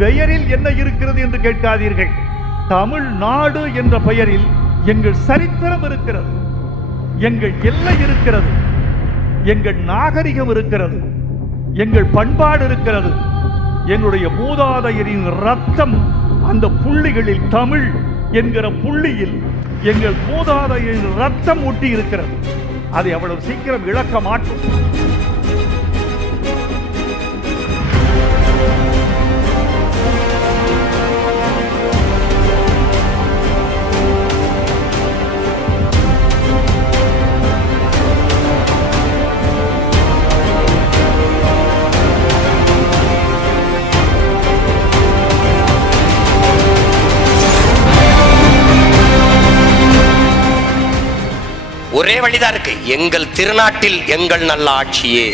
பெயரில் என்ன இருக்கிறது என்று கேட்காதீர்கள். தமிழ்நாடு என்ற பெயரில் எங்கள் சரித்திரம் இருக்கிறது, எங்கள் எல்லை இருக்கிறது, எங்கள் நாகரிகம் இருக்கிறது, எங்கள் பண்பாடு இருக்கிறது. எங்களுடைய மூதாதையரின் ரத்தம் அந்த புள்ளிகளில், தமிழ் என்கிற புள்ளியில் எங்கள் மூதாதையரின் ரத்தம் ஒட்டி இருக்கிறது. அதை அவ்வளவு சீக்கிரம் இழக்க மாட்டோம். ஒரே வழிதான் இருக்கு, எங்கள் திருநாட்டில் எங்கள் நல்ல ஆட்சியே.